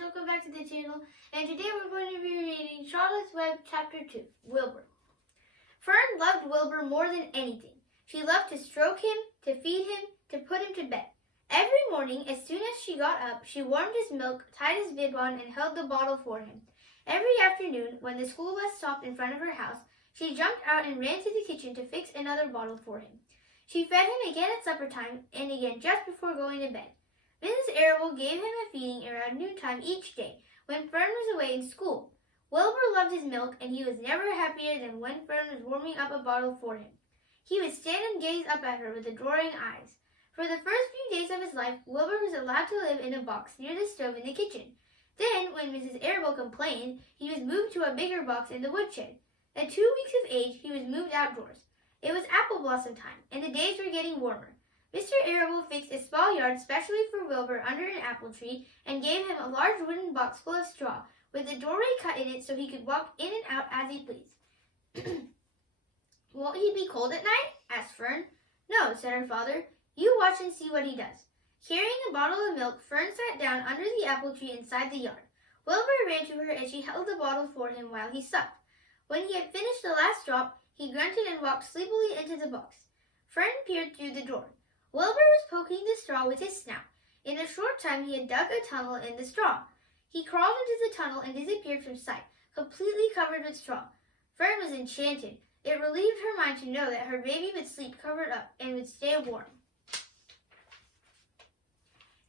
welcome back to the channel, and today we're going to be reading Charlotte's Web Chapter 2, Wilbur. Fern loved Wilbur more than anything. She loved to stroke him, to feed him, to put him to bed. Every morning, as soon as she got up, she warmed his milk, tied his bib on, and held the bottle for him. Every afternoon, when the school bus stopped in front of her house, she jumped out and ran to the kitchen to fix another bottle for him. She fed him again at supper time, and again just before going to bed. Mrs. Arable gave him a feeding around noontime each day, when Fern was away in school. Wilbur loved his milk, and he was never happier than when Fern was warming up a bottle for him. He would stand and gaze up at her with adoring eyes. For the first few days of his life, Wilbur was allowed to live in a box near the stove in the kitchen. Then, when Mrs. Arable complained, he was moved to a bigger box in the woodshed. At 2 weeks of age, he was moved outdoors. It was apple blossom time, and the days were getting warmer. Mr. Arable fixed a small yard specially for Wilbur under an apple tree and gave him a large wooden box full of straw, with a doorway cut in it so he could walk in and out as he pleased. Won't he be cold at night? Asked Fern. No, said her father. You watch and see what he does. Carrying a bottle of milk, Fern sat down under the apple tree inside the yard. Wilbur ran to her as she held the bottle for him while he supped. When he had finished the last drop, he grunted and walked sleepily into the box. Fern peered through the door. Wilbur was poking the straw with his snout. In a short time he had dug a tunnel in the straw. He crawled into the tunnel and disappeared from sight, completely covered with straw. Fern was enchanted. It relieved her mind to know that her baby would sleep covered up and would stay warm.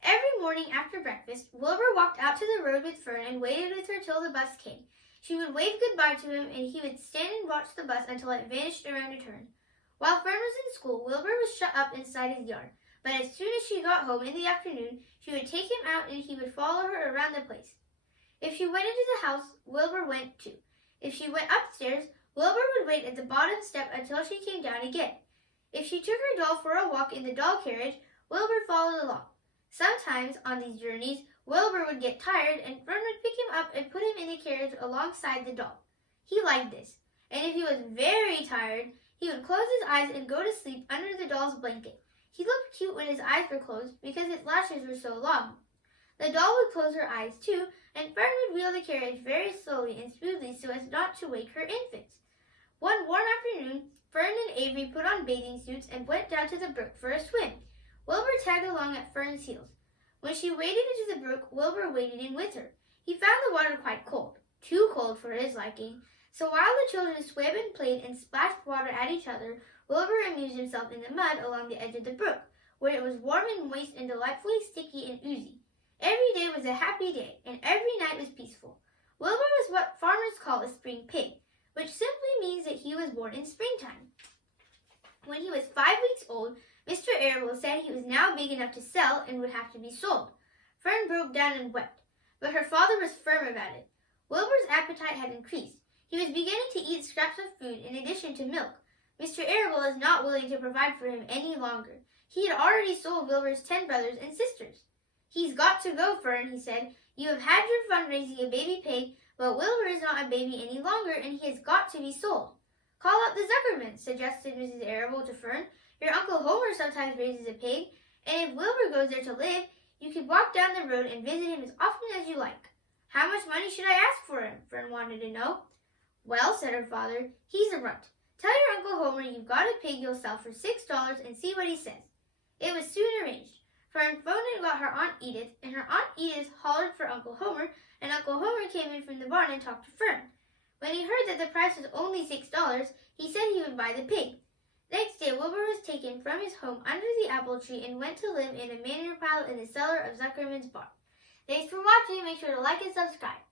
Every morning after breakfast, Wilbur walked out to the road with Fern and waited with her till the bus came. She would wave goodbye to him, and he would stand and watch the bus until it vanished around a turn. While Fern was in school, Wilbur was shut up inside his yard, but as soon as she got home in the afternoon, she would take him out and he would follow her around the place. If she went into the house, Wilbur went too. If she went upstairs, Wilbur would wait at the bottom step until she came down again. If she took her doll for a walk in the doll carriage, Wilbur followed along. Sometimes, on these journeys, Wilbur would get tired and Fern would pick him up and put him in the carriage alongside the doll. He liked this, and if he was very tired, he would close his eyes and go to sleep under the doll's blanket. He looked cute when his eyes were closed because his lashes were so long. The doll would close her eyes too, and Fern would wheel the carriage very slowly and smoothly so as not to wake her infants. One warm afternoon, Fern and Avery put on bathing suits and went down to the brook for a swim. Wilbur tagged along at Fern's heels. When she waded into the brook, Wilbur waded in with her. He found the water quite cold, too cold for his liking. So while the children swam and played and splashed water at each other, Wilbur amused himself in the mud along the edge of the brook, where it was warm and moist and delightfully sticky and oozy. Every day was a happy day, and every night was peaceful. Wilbur was what farmers call a spring pig, which simply means that he was born in springtime. When he was 5 weeks old, Mr. Arable said he was now big enough to sell and would have to be sold. Fern broke down and wept, but her father was firm about it. Wilbur's appetite had increased. He was beginning to eat scraps of food in addition to milk. Mr. Arable was not willing to provide for him any longer. He had already sold Wilbur's 10 brothers and sisters. He's got to go, Fern, he said. You have had your fun raising a baby pig, but Wilbur is not a baby any longer, and he has got to be sold. Call up the Zuckermans, suggested Mrs. Arable to Fern. Your Uncle Homer sometimes raises a pig, and if Wilbur goes there to live, you could walk down the road and visit him as often as you like. How much money should I ask for him? Fern wanted to know. Well, said her father, he's a runt. Tell your Uncle Homer you've got a pig you'll sell for $6 and see what he says. It was soon arranged. Fern phoned and got her Aunt Edith, and her Aunt Edith hollered for Uncle Homer, and Uncle Homer came in from the barn and talked to Fern. When he heard that the price was only $6, he said he would buy the pig. Next day, Wilbur was taken from his home under the apple tree and went to live in a manure pile in the cellar of Zuckerman's barn. Thanks for watching. Make sure to like and subscribe.